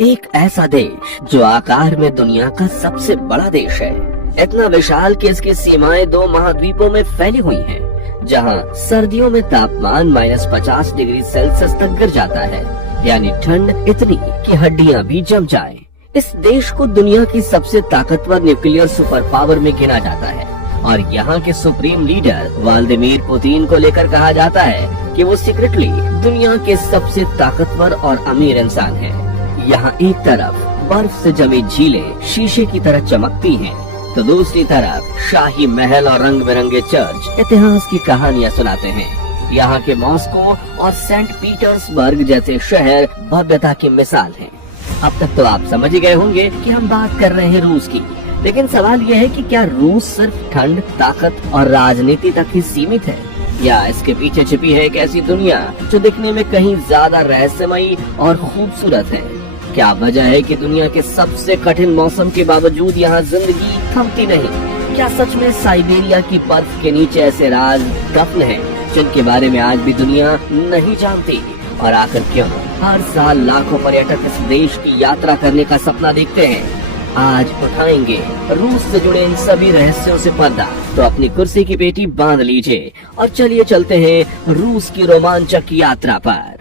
एक ऐसा देश जो आकार में दुनिया का सबसे बड़ा देश है, इतना विशाल कि इसकी सीमाएं 2 महाद्वीपों में फैली हुई हैं, जहां सर्दियों में तापमान -50 डिग्री सेल्सियस तक गिर जाता है, यानी ठंड इतनी कि हड्डियां भी जम जाएं। इस देश को दुनिया की सबसे ताकतवर न्यूक्लियर सुपर पावर में गिना जाता है और यहाँ के सुप्रीम लीडर व्लादिमीर पुतिन को लेकर कहा जाता है कि वो सीक्रेटली दुनिया के सबसे ताकतवर और अमीर इंसान है। यहाँ एक तरफ बर्फ से जमी झीलें शीशे की तरह चमकती हैं, तो दूसरी तरफ शाही महल और रंग बिरंगे चर्च इतिहास की कहानियाँ सुनाते हैं। यहाँ के मॉस्को और सेंट पीटर्सबर्ग जैसे शहर भव्यता की मिसाल हैं। अब तक तो आप समझ ही गए होंगे कि हम बात कर रहे हैं रूस की, लेकिन सवाल यह है कि क्या रूस सिर्फ ठंड, ताकत और राजनीति तक ही सीमित है, या इसके पीछे छिपी है एक ऐसी दुनिया जो दिखने में कहीं ज्यादा रहस्यमयी और खूबसूरत है। क्या वजह है कि दुनिया के सबसे कठिन मौसम के बावजूद यहाँ जिंदगी थमती नहीं? क्या सच में साइबेरिया की बर्फ के नीचे ऐसे राज दफन हैं जिनके बारे में आज भी दुनिया नहीं जानती? और आखिर क्यों हर साल लाखों पर्यटक इस देश की यात्रा करने का सपना देखते हैं? आज उठाएंगे रूस से जुड़े इन सभी रहस्यों से पर्दा। तो अपनी कुर्सी की पेटी बांध लीजिए और चलिए चलते हैं रूस की रोमांचक यात्रा पर।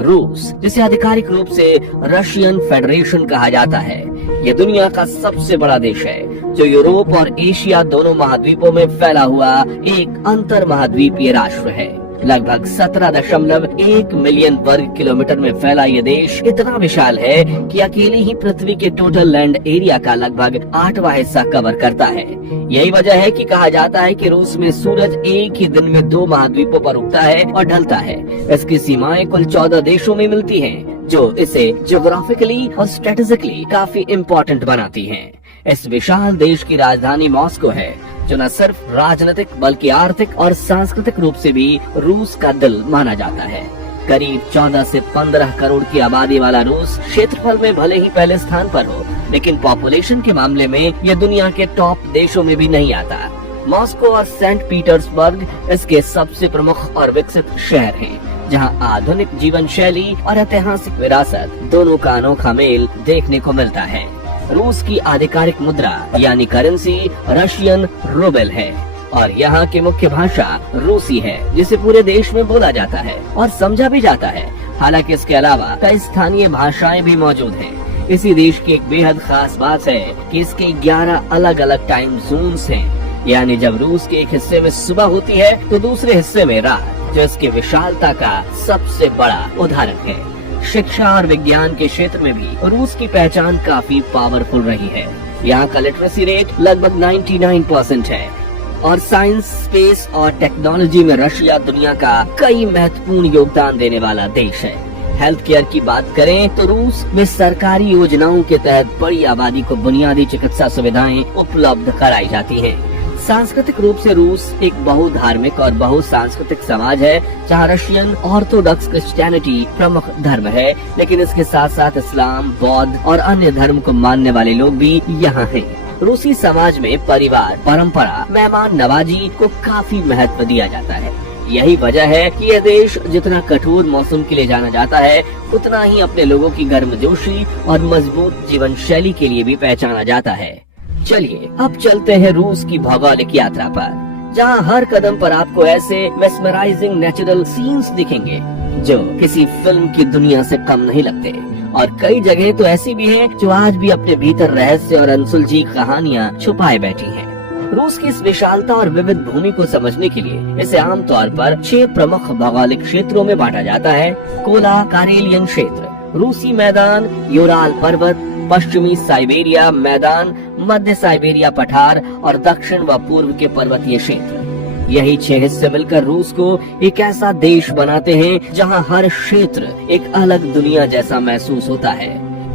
रूस, जिसे आधिकारिक रूप से रशियन फेडरेशन कहा जाता है, ये दुनिया का सबसे बड़ा देश है जो यूरोप और एशिया दोनों महाद्वीपों में फैला हुआ एक अंतर महाद्वीपीय राष्ट्र है। लगभग 17.1 मिलियन वर्ग किलोमीटर में फैला ये देश इतना विशाल है कि अकेले ही पृथ्वी के टोटल लैंड एरिया का लगभग 8वां हिस्सा कवर करता है। यही वजह है कि कहा जाता है कि रूस में सूरज एक ही दिन में 2 महाद्वीपों पर उगता है और ढलता है। इसकी सीमाएं कुल 14 देशों में मिलती हैं, जो इसे ज्योग्राफिकली और स्ट्रेटेजिकली काफी इम्पोर्टेंट बनाती हैं। इस विशाल देश की राजधानी मॉस्को है, जो न सिर्फ राजनीतिक बल्कि आर्थिक और सांस्कृतिक रूप से भी रूस का दिल माना जाता है। करीब 14 से 15 करोड़ की आबादी वाला रूस क्षेत्रफल में भले ही पहले स्थान पर हो, लेकिन पॉपुलेशन के मामले में यह दुनिया के टॉप देशों में भी नहीं आता। मॉस्को और सेंट पीटर्सबर्ग इसके सबसे प्रमुख और विकसित शहर हैं, जहां आधुनिक जीवन शैली और ऐतिहासिक विरासत दोनों का अनोखा मेल देखने को मिलता है। रूस की आधिकारिक मुद्रा यानी करेंसी रशियन रूबल है और यहाँ की मुख्य भाषा रूसी है, जिसे पूरे देश में बोला जाता है और समझा भी जाता है। हालांकि इसके अलावा कई स्थानीय भाषाएं भी मौजूद हैं। इसी देश की एक बेहद खास बात है कि इसके 11 अलग अलग टाइम जोन्स हैं, यानी जब रूस के एक हिस्से में सुबह होती है तो दूसरे हिस्से में रात, जो इसकी विशालता का सबसे बड़ा उदाहरण है। शिक्षा और विज्ञान के क्षेत्र में भी रूस की पहचान काफी पावरफुल रही है। यहाँ का लिटरेसी रेट लगभग 99% है और साइंस, स्पेस और टेक्नोलॉजी में रशिया दुनिया का कई महत्वपूर्ण योगदान देने वाला देश है। हेल्थ केयर की बात करें तो रूस में सरकारी योजनाओं के तहत बड़ी आबादी को बुनियादी चिकित्सा सुविधाएं उपलब्ध कराई जाती हैं। सांस्कृतिक रूप से रूस एक बहुधार्मिक और बहुसांस्कृतिक समाज है, जहां रशियन ऑर्थोडॉक्स क्रिश्चियनिटी प्रमुख धर्म है, लेकिन इसके साथ साथ इस्लाम, बौद्ध और अन्य धर्म को मानने वाले लोग भी यहाँ हैं। रूसी समाज में परिवार, परंपरा, मेहमान नवाजी को काफी महत्व दिया जाता है। यही वजह है कि यह देश जितना कठोर मौसम के लिए जाना जाता है, उतना ही अपने लोगों की गर्मजोशी और मजबूत जीवन शैली के लिए भी पहचाना जाता है। चलिए अब चलते हैं रूस की भौगोलिक यात्रा पर, जहां हर कदम पर आपको ऐसे मेस्मराइजिंग नेचुरल सीन्स दिखेंगे जो किसी फिल्म की दुनिया से कम नहीं लगते। और कई जगह तो ऐसी भी हैं जो आज भी अपने भीतर रहस्य और अनसुलझी कहानियां छुपाए बैठी हैं। रूस की इस विशालता और विविध भूमि को समझने के लिए इसे आमतौर पर 6 प्रमुख भौगोलिक क्षेत्रों में बांटा जाता है। कोला कारेलियन क्षेत्र, रूसी मैदान, यूराल पर्वत, पश्चिमी साइबेरिया मैदान, मध्य साइबेरिया पठार और दक्षिण व पूर्व के पर्वतीय क्षेत्र। यही 6 हिस्से मिलकर रूस को एक ऐसा देश बनाते हैं जहां हर क्षेत्र एक अलग दुनिया जैसा महसूस होता है।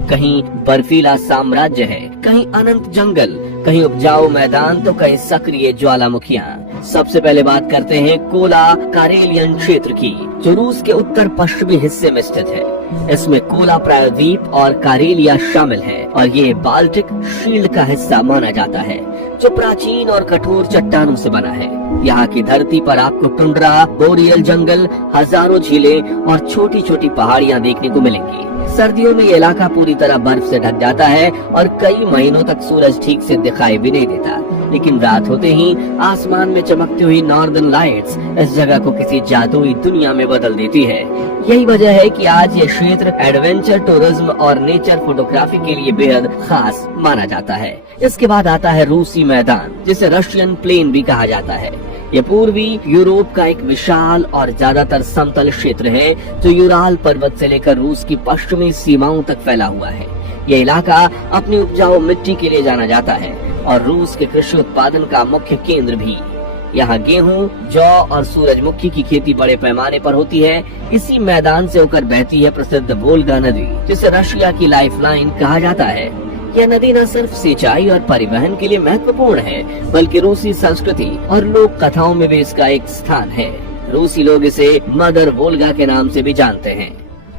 कहीं बर्फीला साम्राज्य है, कहीं अनंत जंगल, कहीं उपजाऊ मैदान तो कहीं सक्रिय ज्वालामुखियां। सबसे पहले बात करते हैं कोला कारेलियन क्षेत्र की, जो रूस के उत्तर पश्चिमी हिस्से में स्थित है। इसमें कोला प्रायद्वीप और कारेलिया शामिल है और ये बाल्टिक शील्ड का हिस्सा माना जाता है, जो प्राचीन और कठोर चट्टानों से बना है। यहाँ की धरती पर आपको टुंड्रा, बोरियल जंगल, हजारों झीलें और छोटी छोटी पहाड़ियाँ देखने को मिलेंगी। सर्दियों में ये इलाका पूरी तरह बर्फ से ढक जाता है और कई महीनों तक सूरज ठीक से दिखाई भी नहीं देता। लेकिन रात होते ही आसमान में चमकती हुई नॉर्दर्न लाइट्स इस जगह को किसी जादुई दुनिया में बदल देती है। यही वजह है कि आज ये क्षेत्र एडवेंचर टूरिज्म और नेचर फोटोग्राफी के लिए बेहद खास माना जाता है। इसके बाद आता है रूसी मैदान, जिसे रशियन प्लेन भी कहा जाता है। ये पूर्वी यूरोप का एक विशाल और ज्यादातर समतल क्षेत्र है जो यूराल पर्वत से लेकर रूस की पश्चिमी सीमाओं तक फैला हुआ है। ये इलाका अपनी उपजाऊ मिट्टी के लिए जाना जाता है और रूस के कृषि उत्पादन का मुख्य केंद्र भी। यहाँ गेहूं, जौ और सूरजमुखी की खेती बड़े पैमाने पर होती है। इसी मैदान से होकर बहती है प्रसिद्ध वोल्गा नदी, जिसे रशिया की लाइफलाइन कहा जाता है। यह नदी न सिर्फ सिंचाई और परिवहन के लिए महत्वपूर्ण है, बल्कि रूसी संस्कृति और लोक कथाओं में भी इसका एक स्थान है। रूसी लोग इसे मदर वोल्गा के नाम से भी जानते हैं।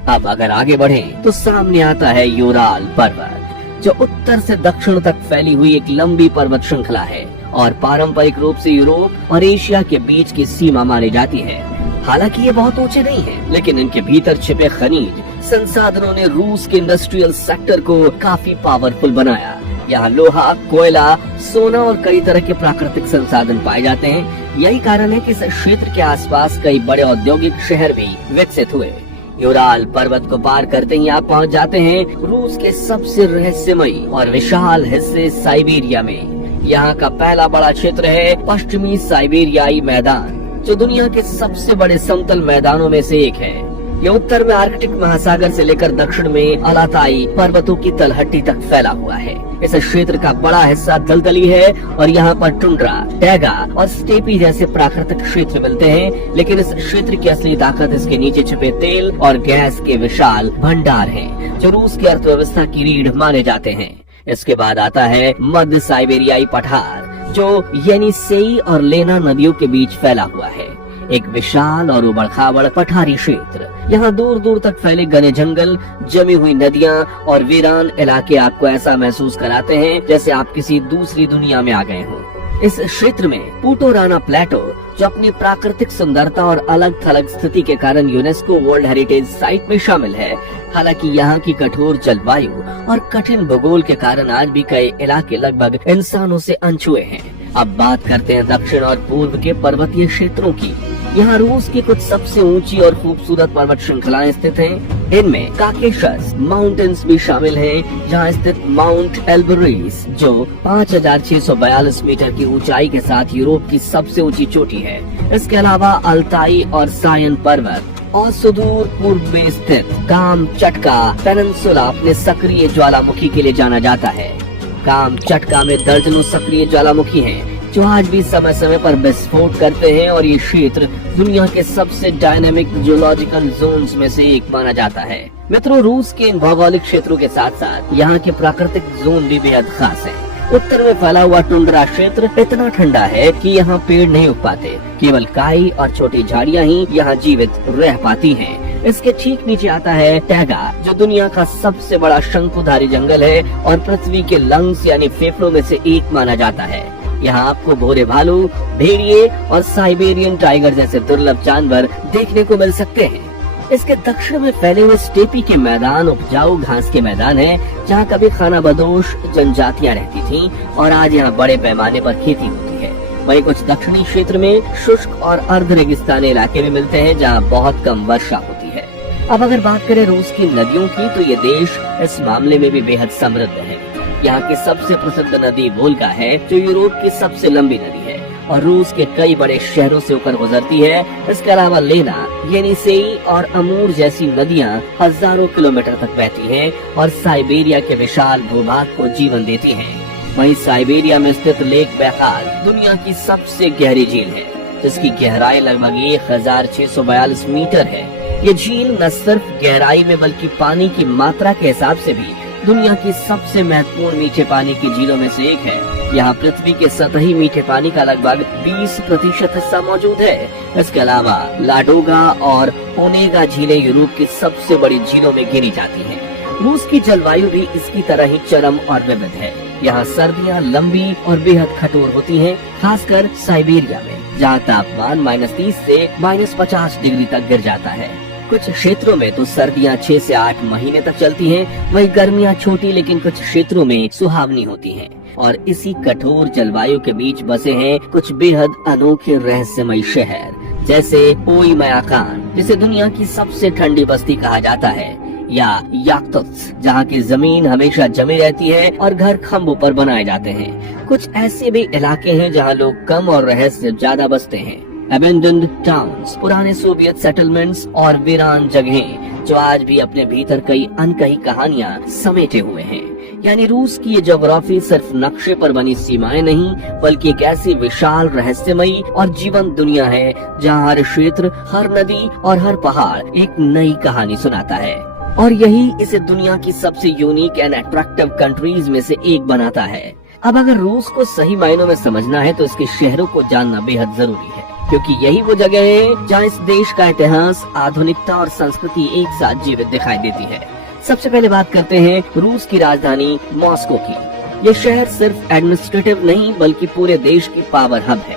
अब अगर आगे बढ़ें, तो सामने आता है यूराल पर्वत, जो उत्तर से दक्षिण तक फैली हुई एक लंबी पर्वत श्रृंखला है और पारंपरिक रूप से यूरोप और एशिया के बीच की सीमा मानी जाती है। हालांकि ये बहुत ऊंचे नहीं हैं, लेकिन इनके भीतर छिपे खनिज संसाधनों ने रूस के इंडस्ट्रियल सेक्टर को काफी पावरफुल बनाया। यहाँ लोहा, कोयला, सोना और कई तरह के प्राकृतिक संसाधन पाए जाते हैं। यही कारण है कि इस क्षेत्र के आसपास कई बड़े औद्योगिक शहर भी विकसित हुए। यूराल पर्वत को पार करते ही आप पहुंच जाते हैं रूस के सबसे रहस्यमयी और विशाल हिस्से साइबेरिया में। यहाँ का पहला बड़ा क्षेत्र है पश्चिमी साइबेरियाई मैदान, जो दुनिया के सबसे बड़े समतल मैदानों में से एक है। ये उत्तर में आर्कटिक महासागर से लेकर दक्षिण में अलाताई पर्वतों की तलहटी तक फैला हुआ है। इस क्षेत्र का बड़ा हिस्सा दलदली है और यहाँ पर टुंड्रा, टैगा और स्टेपी जैसे प्राकृतिक क्षेत्र मिलते हैं। लेकिन इस क्षेत्र की असली ताकत इसके नीचे छिपे तेल और गैस के विशाल भंडार हैं, जो रूस की अर्थव्यवस्था की रीढ़ माने जाते हैं। इसके बाद आता है मध्य साइबेरियाई पठार, जो येनिसेई और लेना नदियों के बीच फैला हुआ है। एक विशाल और उबड़-खाबड़ पठारी क्षेत्र। यहाँ दूर दूर तक फैले घने जंगल, जमी हुई नदियाँ और वीरान इलाके आपको ऐसा महसूस कराते हैं जैसे आप किसी दूसरी दुनिया में आ गए हों। इस क्षेत्र में पुटोराना प्लेटो, जो अपनी प्राकृतिक सुंदरता और अलग थलग स्थिति के कारण यूनेस्को वर्ल्ड हेरिटेज साइट में शामिल है। हालांकि यहाँ की कठोर जलवायु और कठिन भूगोल के कारण आज भी कई इलाके लगभग इंसानों से अनछुए हैं। अब बात करते हैं दक्षिण और पूर्व के पर्वतीय क्षेत्रों की। यहाँ रूस की कुछ सबसे ऊंची और खूबसूरत पर्वत श्रृंखलाएं स्थित हैं। इनमें काकेशस माउंटेन्स भी शामिल हैं, जहाँ स्थित माउंट एल्बरिस, जो 5,642 मीटर की ऊंचाई के साथ यूरोप की सबसे ऊंची चोटी है। इसके अलावा अल्ताई और सायन पर्वत और सुदूर पूर्व में स्थित काम चटका पेनिनसुला अपने सक्रिय ज्वालामुखी के लिए जाना जाता है। काम चटका में दर्जनों सक्रिय ज्वालामुखी हैं, जो आज भी समय समय पर विस्फोट करते हैं और ये क्षेत्र दुनिया के सबसे डायनामिक जियोलॉजिकल जोन्स में से एक माना जाता है। मित्रों, रूस के इन भौगोलिक क्षेत्रों के साथ साथ यहाँ के प्राकृतिक जोन भी बेहद खास है। उत्तर में फैला हुआ टुंड्रा क्षेत्र इतना ठंडा है कि यहाँ पेड़ नहीं उग पाते, केवल काई और छोटी झाड़ियाँ ही यहाँ जीवित रह पाती हैं। इसके ठीक नीचे आता है टैगा, जो दुनिया का सबसे बड़ा शंकुधारी जंगल है और पृथ्वी के लंग्स यानी फेफड़ों में से एक माना जाता है। यहाँ आपको भूरे भालू, भेड़िए और साइबेरियन टाइगर जैसे दुर्लभ जानवर देखने को मिल सकते हैं। इसके दक्षिण में फैले हुए स्टेपी के मैदान उपजाऊ घास के मैदान हैं, जहाँ कभी खानाबदोश जनजातियाँ रहती थीं और आज यहाँ बड़े पैमाने पर खेती होती है। वहीं कुछ दक्षिणी क्षेत्र में शुष्क और अर्ध रेगिस्तानी इलाके में मिलते हैं, जहाँ बहुत कम वर्षा होती है। अब अगर बात करें रूस की नदियों की, तो ये देश इस मामले में भी बेहद समृद्ध है। यहाँ की सबसे प्रसिद्ध नदी वोल्गा है, जो यूरोप की सबसे लंबी नदी है और रूस के कई बड़े शहरों से होकर गुजरती है। इसके अलावा लेना, येनिसेई और अमूर जैसी नदियाँ हजारों किलोमीटर तक बहती हैं और साइबेरिया के विशाल भूभाग को जीवन देती हैं। वहीं साइबेरिया में स्थित लेक बैकाल दुनिया की सबसे गहरी झील है, जिसकी गहराई लगभग 1,642 मीटर है। ये झील न सिर्फ गहराई में बल्कि पानी की मात्रा के हिसाब से भी दुनिया की सबसे महत्वपूर्ण मीठे पानी की झीलों में से एक है। यहाँ पृथ्वी के सतही मीठे पानी का लगभग 20% हिस्सा मौजूद है। इसके अलावा लाडोगा और ओनेगा झीलें यूरोप की सबसे बड़ी झीलों में गिनी जाती हैं। रूस की जलवायु भी इसकी तरह ही चरम और विविध है। यहाँ सर्दियाँ लंबी और बेहद कठोर होती हैं, खासकर साइबेरिया में, जहाँ तापमान -30 से -50 डिग्री तक गिर जाता है। कुछ क्षेत्रों में तो सर्दियां 6 से 8 महीने तक चलती हैं, वहीं गर्मियां छोटी लेकिन कुछ क्षेत्रों में सुहावनी होती हैं। और इसी कठोर जलवायु के बीच बसे हैं कुछ बेहद अनोखे रहस्यमयी शहर, जैसे ओईमयाकान, जिसे दुनिया की सबसे ठंडी बस्ती कहा जाता है, या याकत्स, जहाँ की जमीन हमेशा जमी रहती है और घर खम्भों पर बनाए जाते हैं। कुछ ऐसे भी इलाके हैं जहाँ लोग कम और रहस्य ज्यादा बसते हैं। अबेंडन्ड टाउन्स, पुराने सोवियत सेटलमेंट्स और वीरान जगहें जो आज भी अपने भीतर कई अनकही कहानियाँ समेटे हुए हैं। यानी रूस की ये ज्योग्राफी सिर्फ नक्शे पर बनी सीमाएं नहीं, बल्कि एक ऐसी विशाल, रहस्यमयी और जीवंत दुनिया है जहाँ हर क्षेत्र, हर नदी और हर पहाड़ एक नई कहानी सुनाता है। और यही इसे दुनिया की सबसे यूनिक एंड अट्रैक्टिव कंट्रीज में से एक बनाता है। अब अगर रूस को सही मायनों में समझना है तो इसके शहरों को जानना बेहद जरूरी है, क्योंकि यही वो जगह है जहाँ इस देश का इतिहास, आधुनिकता और संस्कृति एक साथ जीवित दिखाई देती है। सबसे पहले बात करते हैं रूस की राजधानी मॉस्को की। ये शहर सिर्फ एडमिनिस्ट्रेटिव नहीं बल्कि पूरे देश की पावर हब है।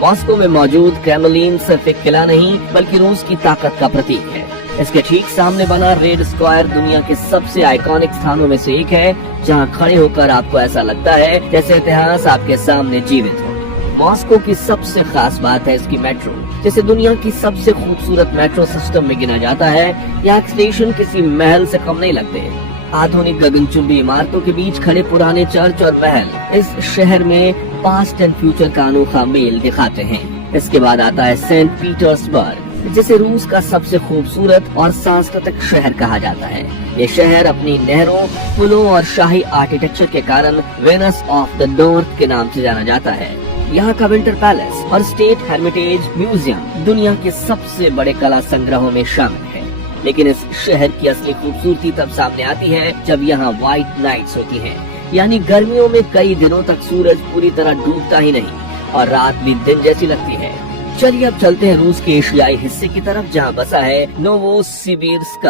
मॉस्को में मौजूद क्रेमलिन सिर्फ एक किला नहीं बल्कि रूस की ताकत का प्रतीक है। इसके ठीक सामने बना रेड स्क्वायर दुनिया के सबसे आइकॉनिक स्थानों में से एक है, जहां खड़े होकर आपको ऐसा लगता है जैसे इतिहास आपके सामने जीवित हो। मॉस्को की सबसे खास बात है इसकी मेट्रो, जिसे दुनिया की सबसे खूबसूरत मेट्रो सिस्टम में गिना जाता है। यहाँ स्टेशन किसी महल से कम नहीं लगते। आधुनिक गगनचुंबी इमारतों के बीच खड़े पुराने चर्च और महल इस शहर में पास्ट एंड फ्यूचर का अनोखा मेल दिखाते हैं। इसके बाद आता है सेंट पीटर्सबर्ग, जिसे रूस का सबसे खूबसूरत और सांस्कृतिक शहर कहा जाता है। ये शहर अपनी नहरों, पुलों और शाही आर्किटेक्चर के कारण वेनस ऑफ द नॉर्थ के नाम से जाना जाता है। यहाँ का विंटर पैलेस और स्टेट हेरिटेज म्यूजियम दुनिया के सबसे बड़े कला संग्रहों में शामिल है। लेकिन इस शहर की असली खूबसूरती तब सामने आती है जब यहाँ व्हाइट नाइट्स होती हैं, यानी गर्मियों में कई दिनों तक सूरज पूरी तरह डूबता ही नहीं और रात भी दिन जैसी लगती है। चलिए अब चलते हैं रूस के एशियाई हिस्से की तरफ, जहाँ बसा है नोवोसिबिर्स्क,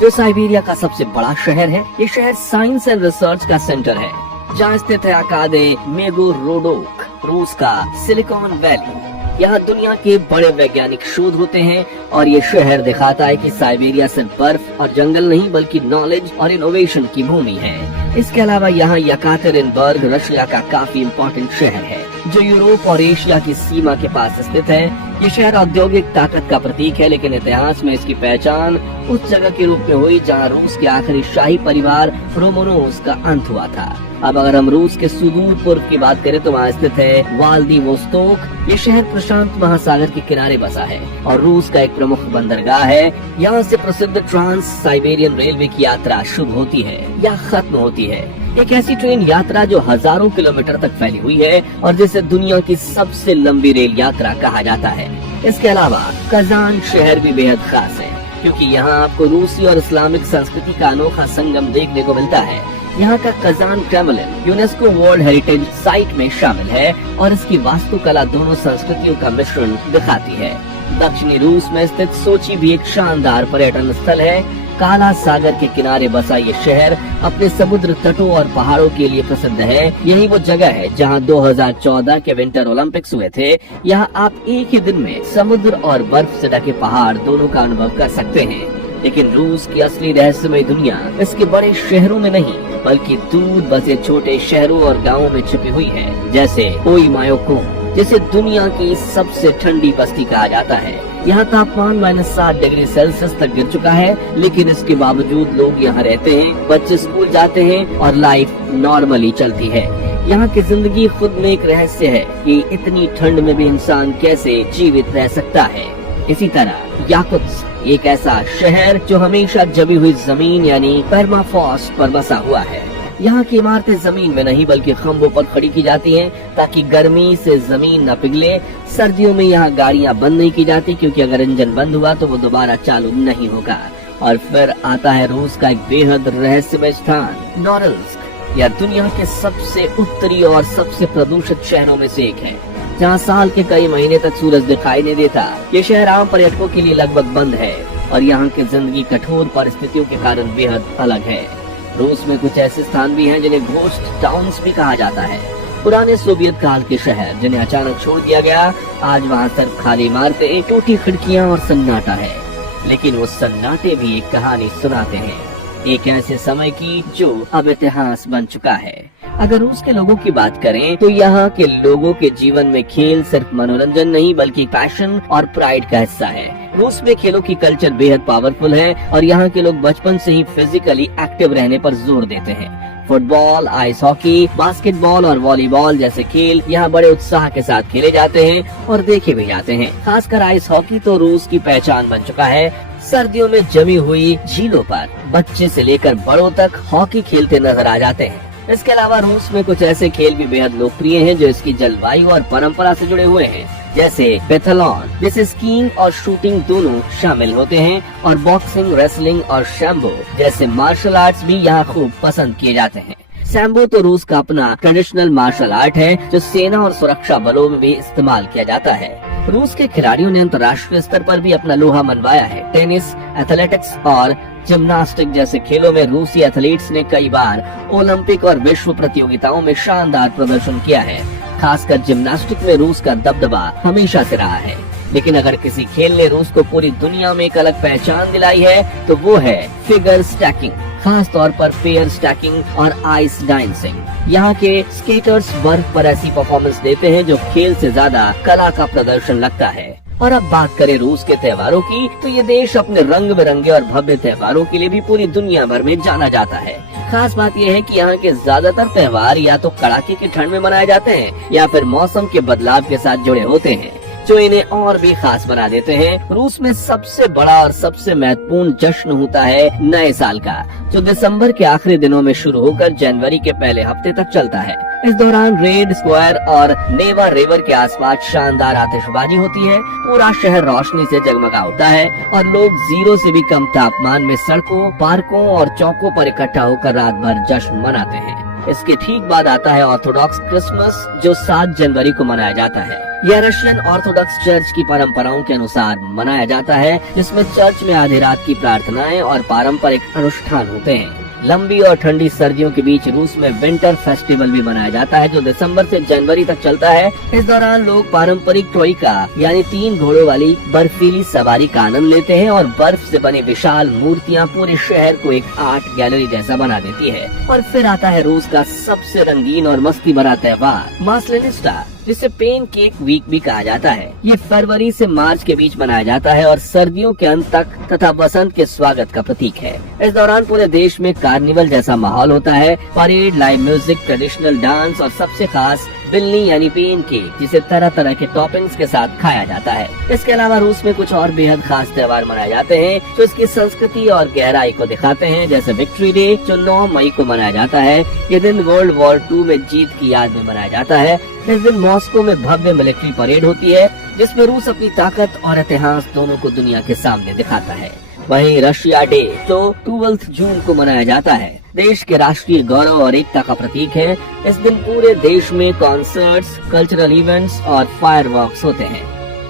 जो साइबेरिया का सबसे बड़ा शहर है। ये शहर साइंस एंड रिसर्च का सेंटर है, जहाँ स्थित है मेगोरोडोक, रूस का सिलिकॉन वैली। यहाँ दुनिया के बड़े वैज्ञानिक शोध होते हैं और ये शहर दिखाता है कि साइबेरिया सिर्फ बर्फ और जंगल नहीं बल्कि नॉलेज और इनोवेशन की भूमि है। इसके अलावा यहाँ यकातेरिनबर्ग रशिया का काफी इम्पोर्टेंट शहर है, जो यूरोप और एशिया की सीमा के पास स्थित है। ये शहर औद्योगिक ताकत का प्रतीक है, लेकिन इतिहास में इसकी पहचान उस जगह के रूप में हुई जहाँ रूस के आखिरी शाही परिवार रोमनोव्स का अंत हुआ था। अब अगर हम रूस के सुदूर पूर्व की बात करें तो वहाँ स्थित है व्लादिवोस्तोक। ये शहर प्रशांत महासागर के किनारे बसा है और रूस का एक प्रमुख बंदरगाह है। यहाँ से प्रसिद्ध ट्रांस साइबेरियन रेलवे की यात्रा शुरू होती है या खत्म होती है। एक ऐसी ट्रेन यात्रा जो हजारों किलोमीटर तक फैली हुई है और जिसे दुनिया की सबसे लंबी रेल यात्रा कहा जाता है। इसके अलावा कजान शहर भी बेहद खास है, क्योंकि यहाँ आपको रूसी और इस्लामिक संस्कृति का अनोखा संगम देखने को मिलता है। यहाँ का Kazan Kremlin UNESCO world heritage site में शामिल है और इसकी वास्तुकला दोनों संस्कृतियों का मिश्रण दिखाती है। दक्षिणी रूस में स्थित सोची भी एक शानदार पर्यटन स्थल है। काला सागर के किनारे बसा ये शहर अपने समुद्र तटों और पहाड़ों के लिए प्रसिद्ध है। यही वो जगह है जहाँ 2014 के विंटर ओलंपिक्स हुए थे। यहाँ आप एक ही दिन में समुद्र और बर्फ से ढके पहाड़ दोनों का अनुभव कर सकते हैं। लेकिन रूस की असली रहस्यमय दुनिया इसके बड़े शहरों में नहीं बल्कि दूर बसे छोटे शहरों और गांवों में छिपी हुई है, जैसे ओईमयाकान, जिसे दुनिया की सबसे ठंडी बस्ती कहा जाता है। यहाँ तापमान -7 डिग्री सेल्सियस तक गिर चुका है, लेकिन इसके बावजूद लोग यहाँ रहते हैं, बच्चे स्कूल जाते हैं और लाइफ नॉर्मली चलती है। यहाँ की जिंदगी खुद में एक रहस्य है कि इतनी ठंड में भी इंसान कैसे जीवित रह सकता है। इसी तरह याकुत्स्क एक ऐसा शहर जो हमेशा जमी हुई जमीन यानी परमाफ्रॉस्ट पर बसा हुआ है। यहाँ की इमारतें जमीन में नहीं बल्कि खंभों पर खड़ी की जाती हैं ताकि गर्मी से जमीन न पिघले। सर्दियों में यहाँ गाड़ियाँ बंद नहीं की जाती, क्योंकि अगर इंजन बंद हुआ तो वो दोबारा चालू नहीं होगा। और फिर आता है रूस का एक बेहद रहस्यमय स्थान नोरिल्स्क। यह दुनिया के सबसे उत्तरी और सबसे प्रदूषित शहरों में से एक है, जहाँ साल के कई महीने तक सूरज दिखाई नहीं देता। ये शहर आम पर्यटकों के लिए लगभग बंद है और यहाँ की जिंदगी कठोर परिस्थितियों के कारण बेहद अलग है। रूस में कुछ ऐसे स्थान भी हैं जिन्हें घोस्ट टाउन्स भी कहा जाता है। पुराने सोवियत काल के शहर जिन्हें अचानक छोड़ दिया गया, आज वहाँ सिर्फ खाली इमारतें, टूटी खिड़कियाँ और सन्नाटा है। लेकिन वो सन्नाटे भी एक कहानी सुनाते हैं, एक ऐसे समय की जो अब इतिहास बन चुका है। अगर रूस के लोगों की बात करें तो यहाँ के लोगों के जीवन में खेल सिर्फ मनोरंजन नहीं बल्कि पैशन और प्राइड का हिस्सा है। रूस में खेलों की कल्चर बेहद पावरफुल है और यहाँ के लोग बचपन से ही फिजिकली एक्टिव रहने पर जोर देते हैं। फुटबॉल, आइस हॉकी, बास्केटबॉल और वॉलीबॉल जैसे खेल यहाँ बड़े उत्साह के साथ खेले जाते हैं और देखे भी जाते हैं। खासकर आइस हॉकी तो रूस की पहचान बन चुका है। सर्दियों में जमी हुई झीलों पर बच्चे से लेकर बड़ों तक हॉकी खेलते नजर आ जाते हैं। इसके अलावा रूस में कुछ ऐसे खेल भी बेहद लोकप्रिय हैं जो इसकी जलवायु और परंपरा से जुड़े हुए हैं, जैसे पेथलॉन जिसे स्कीइंग और शूटिंग दोनों शामिल होते हैं, और बॉक्सिंग, रेसलिंग और शैम्बो जैसे मार्शल आर्ट्स भी यहाँ खूब पसंद किए जाते हैं। सैम्बो तो रूस का अपना ट्रेडिशनल मार्शल आर्ट है जो सेना और सुरक्षा बलों में भी इस्तेमाल किया जाता है। रूस के खिलाड़ियों ने अंतर्राष्ट्रीय स्तर पर भी अपना लोहा मनवाया है। टेनिस, एथलेटिक्स और जिम्नास्टिक जैसे खेलों में रूसी एथलीट्स ने कई बार ओलंपिक और विश्व प्रतियोगिताओं में शानदार प्रदर्शन किया है। खासकर जिम्नास्टिक में रूस का दबदबा हमेशा से रहा है। लेकिन अगर किसी खेल ने रूस को पूरी दुनिया में एक अलग पहचान दिलाई है तो वो है फिगर स्टैकिंग, खास तौर पर पेयर स्टैकिंग और आइस डांसिंग। यहाँ के स्केटर्स बर्फ पर ऐसी परफॉर्मेंस देते हैं जो खेल से ज्यादा कला का प्रदर्शन लगता है। और अब बात करें रूस के त्योहारों की तो ये देश अपने रंग बिरंगे और भव्य त्योहारों के लिए भी पूरी दुनिया भर में जाना जाता है। खास बात यह है कि यहाँ के ज्यादातर त्योहार या तो कड़ाके की ठंड में मनाए जाते हैं या फिर मौसम के बदलाव के साथ जुड़े होते हैं, जो इन्हें और भी खास बना देते हैं। रूस में सबसे बड़ा और सबसे महत्वपूर्ण जश्न होता है नए साल का, जो दिसंबर के आखिरी दिनों में शुरू होकर जनवरी के पहले हफ्ते तक चलता है। इस दौरान रेड स्क्वायर और नेवा रिवर के आसपास शानदार आतिशबाजी होती है। पूरा शहर रोशनी से जगमगा उठता है और लोग 0 से भी कम तापमान में सड़कों, पार्कों और चौकों पर इकट्ठा होकर रात भर जश्न मनाते हैं। इसके ठीक बाद आता है ऑर्थोडॉक्स क्रिसमस, जो 7 जनवरी को मनाया जाता है। यह रशियन ऑर्थोडॉक्स चर्च की परंपराओं के अनुसार मनाया जाता है, जिसमें चर्च में आधी रात की प्रार्थनाएं और पारंपरिक अनुष्ठान होते हैं। लंबी और ठंडी सर्दियों के बीच रूस में विंटर फेस्टिवल भी मनाया जाता है, जो दिसंबर से जनवरी तक चलता है। इस दौरान लोग पारंपरिक ट्रोइका यानी 3 घोड़ों वाली बर्फीली सवारी का आनंद लेते हैं और बर्फ से बनी विशाल मूर्तियां पूरे शहर को एक आर्ट गैलरी जैसा बना देती है। और फिर आता है रूस का सबसे रंगीन और मस्ती भरा त्योहार मास्लेनिस्टा, जिसे पेन केक वीक भी कहा जाता है। ये फरवरी से मार्च के बीच मनाया जाता है और सर्दियों के अंत तक तथा बसंत के स्वागत का प्रतीक है। इस दौरान पूरे देश में कार्निवल जैसा माहौल होता है। Parade, live music, traditional dance और सबसे खास बिल्ली यानी पेन केक, जिसे तरह तरह के टॉपिंग्स के साथ खाया जाता है। इसके अलावा रूस में कुछ और बेहद खास त्योहार मनाए जाते हैं जो इसकी संस्कृति और गहराई को दिखाते हैं, जैसे विक्ट्री डे जो 9 मई को मनाया जाता है। ये दिन वर्ल्ड वॉर 2 में जीत की याद में मनाया जाता है। इस दिन मॉस्को में भव्य मिलिट्री परेड होती है, जिसमें रूस अपनी ताकत और इतिहास दोनों को दुनिया के सामने दिखाता है। वहीं रशिया डे जो 12 जून को मनाया जाता है, देश के राष्ट्रीय गौरव और एकता का प्रतीक है। इस दिन पूरे देश में कॉन्सर्ट्स, कल्चरल इवेंट्स और फायरवर्क्स होते हैं।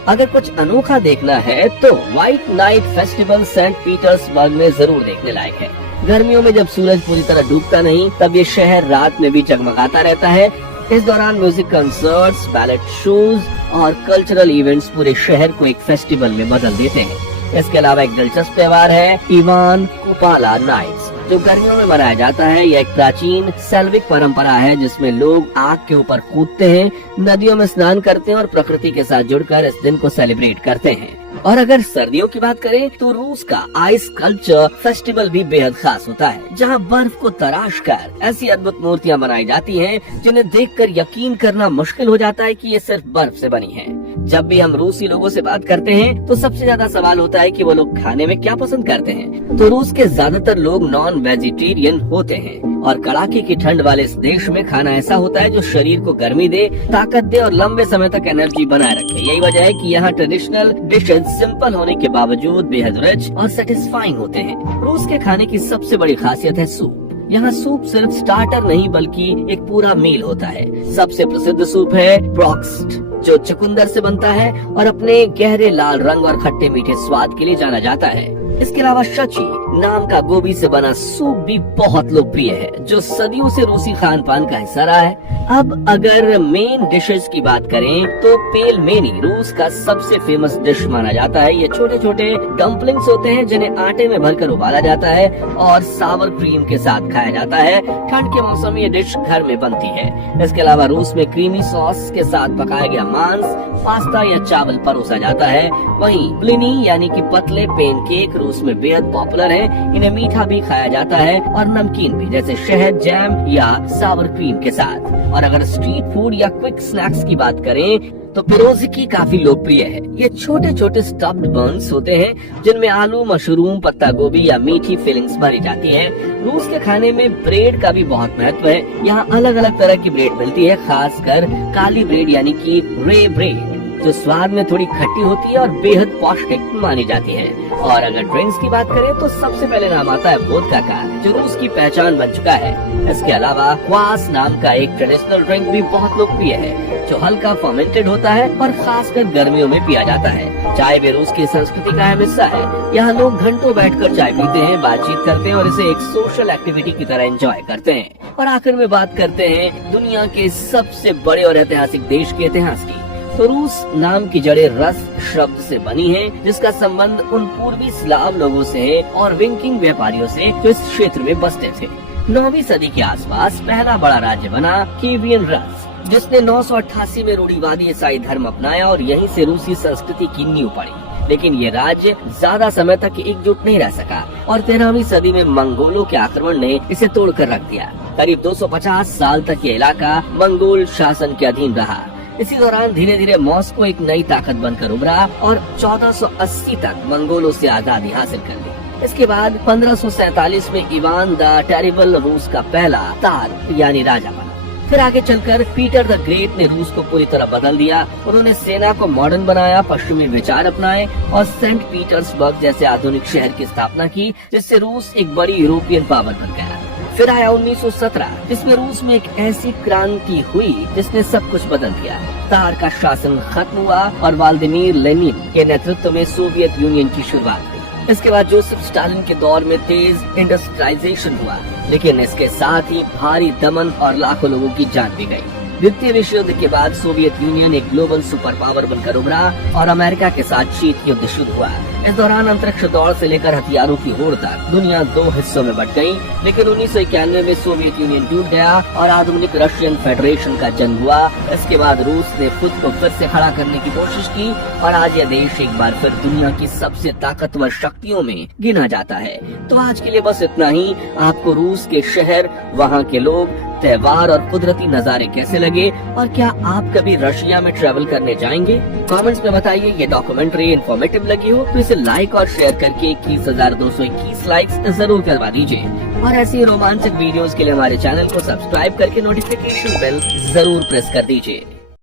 अगर कुछ अनोखा देखना है तो white night festival Saint Petersburg में जरूर देखने लायक है। गर्मियों में जब सूरज पूरी तरह डूबता नहीं, तब ये शहर रात में भी जगमगाता रहता है। इस दौरान म्यूजिक कंसर्ट्स, बैलेट शोज और कल्चरल इवेंट्स पूरे शहर को एक फेस्टिवल में बदल देते हैं। इसके अलावा एक दिलचस्प त्योहार है इवान कुपाला नाइट्स, जो गर्मियों में मनाया जाता है। यह एक प्राचीन सेल्विक परंपरा है जिसमें लोग आग के ऊपर कूदते हैं, नदियों में स्नान करते हैं और प्रकृति के साथ जुड़कर इस दिन को सेलिब्रेट करते हैं। और अगर सर्दियों की बात करें तो रूस का आइस कल्चर फेस्टिवल भी बेहद खास होता है, जहां बर्फ को तराश कर ऐसी अद्भुत मूर्तियां बनाई जाती हैं जिन्हें देखकर यकीन करना मुश्किल हो जाता है कि ये सिर्फ बर्फ से बनी हैं। जब भी हम रूसी लोगों से बात करते हैं तो सबसे ज्यादा सवाल होता है कि वो लोग खाने में क्या पसंद करते हैं। तो रूस के ज्यादातर लोग नॉन वेजिटेरियन होते हैं और कड़ाके की ठंड वाले इस देश में खाना ऐसा होता है जो शरीर को गर्मी दे, ताकत दे और लंबे समय तक एनर्जी बनाए रखे। यही वजह है कि यहाँ ट्रेडिशनल डिशेज सिंपल होने के बावजूद बेहद रिच और सेटिस्फाइंग होते हैं। रूस के खाने की सबसे बड़ी खासियत है सूप। यहाँ सूप सिर्फ स्टार्टर नहीं बल्कि एक पूरा मील होता है। सबसे प्रसिद्ध सूप है ब्रॉक्स्ट, जो चुकंदर से बनता है और अपने गहरे लाल रंग और खट्टे मीठे स्वाद के लिए जाना जाता है। इसके अलावा शची नाम का गोभी से बना सूप भी बहुत लोकप्रिय है, जो सदियों से रूसी खान पान का हिस्सा रहा है। अब अगर मेन डिशेस की बात करें तो पेलमेनी रूस का सबसे फेमस डिश माना जाता है। ये छोटे छोटे डम्पलिंग्स होते हैं जिन्हें आटे में भरकर उबाला जाता है और सावर क्रीम के साथ खाया जाता है। ठंड के मौसम में ये डिश घर में बनती है। इसके अलावा रूस में क्रीमी सॉस के साथ पकाया गया मांस, पास्ता या चावल परोसा जाता है। वहीं ब्लिनी यानी कि पतले पेनकेक रूस में बेहद पॉपुलर है। इन्हें मीठा भी खाया जाता है और नमकीन भी, जैसे शहद जैम या सावर क्रीम के साथ। और अगर स्ट्रीट फूड या क्विक स्नैक्स की बात करें तो पिरोजिकी काफी लोकप्रिय है। ये छोटे छोटे स्टफ्ड बन्स होते हैं जिनमें आलू, मशरूम, पत्ता गोभी या मीठी फिलिंग्स भरी जाती है। रूस के खाने में ब्रेड का भी बहुत महत्व है। यहाँ अलग अलग तरह की ब्रेड मिलती है, खासकर काली ब्रेड यानी कि रे ब्रेड, जो स्वाद में थोड़ी खट्टी होती है और बेहद पौष्टिक मानी जाती है। और अगर ड्रिंक्स की बात करें तो सबसे पहले नाम आता है वोदका का, जो रूस की पहचान बन चुका है। इसके अलावा क्वास नाम का एक ट्रेडिशनल ड्रिंक भी बहुत लोकप्रिय है, जो हल्का फर्मेंटेड होता है और खासकर गर्मियों में पिया जाता है। चाय भी रूस की संस्कृति का अहम हिस्सा है। यहाँ लोग घंटों बैठकर चाय पीते हैं, बातचीत करते हैं और इसे एक सोशल एक्टिविटी की तरह एंजॉय करते हैं। और आखिर में बात करते हैं दुनिया के सबसे बड़े और ऐतिहासिक देश के इतिहास की। तो रूस नाम की जड़ें रस शब्द से बनी हैं, जिसका संबंध उन पूर्वी स्लाव लोगों से है और विकिंग व्यापारियों से, जो इस क्षेत्र में बसते थे। 9वीं सदी के आसपास पहला बड़ा राज्य बना कीवियन रस, जिसने 988 में रूढ़िवादी ईसाई धर्म अपनाया और यहीं से रूसी संस्कृति की नींव पड़ी। लेकिन ये राज्य ज्यादा समय तक एकजुट नहीं रह सका और 13वीं सदी में मंगोलों के आक्रमण ने इसे तोड़कर रख दिया। करीब 250 साल तक ये इलाका मंगोल शासन के अधीन रहा। इसी दौरान धीरे धीरे मॉस्को एक नई ताकत बनकर उभरा और 1480 तक मंगोलों से आजादी हासिल कर ली। इसके बाद 1547 में इवान द टेरिबल रूस का पहला तार यानी राजा बना। फिर आगे चलकर पीटर द ग्रेट ने रूस को पूरी तरह बदल दिया। उन्होंने सेना को मॉडर्न बनाया, पश्चिमी विचार अपनाए और सेंट पीटर्सबर्ग जैसे आधुनिक शहर की स्थापना की, जिससे रूस एक बड़ी यूरोपियन पावर बन गया। फिर आया 1917, जिसमें रूस में एक ऐसी क्रांति हुई जिसने सब कुछ बदल दिया। तार का शासन खत्म हुआ और व्लादिमीर लेनिन के नेतृत्व में सोवियत यूनियन की शुरुआत हुई। इसके बाद जोसेफ स्टालिन के दौर में तेज इंडस्ट्रियलाइजेशन हुआ, लेकिन इसके साथ ही भारी दमन और लाखों लोगों की जान भी गई। द्वितीय विश्व युद्ध के बाद सोवियत यूनियन एक ग्लोबल सुपर पावर बनकर उभरा और अमेरिका के साथ शीत युद्ध शुरू हुआ। इस दौरान अंतरिक्ष दौड़ से लेकर हथियारों की होड़ तक दुनिया 2 हिस्सों में बंट गई। लेकिन 1991 में सोवियत यूनियन टूट गया और आधुनिक रशियन फेडरेशन का जन्म हुआ। इसके बाद रूस ने खुद को फिर से खड़ा करने की कोशिश की और आज यह देश एक बार फिर दुनिया की सबसे ताकतवर शक्तियों में गिना जाता है। तो आज के लिए बस इतना ही। आपको रूस के शहर, वहाँ के लोग, त्योहार और कुदरती नज़ारे कैसे लगे और क्या आप कभी रशिया में ट्रैवल करने जाएंगे? कमेंट्स में बताइए। ये डॉक्यूमेंट्री इन्फॉर्मेटिव लगी हो तो इसे लाइक और शेयर करके 21,221 लाइक्स जरूर करवा दीजिए। और ऐसी रोमांचक वीडियोस के लिए हमारे चैनल को सब्सक्राइब करके नोटिफिकेशन बेल जरूर प्रेस कर दीजिए।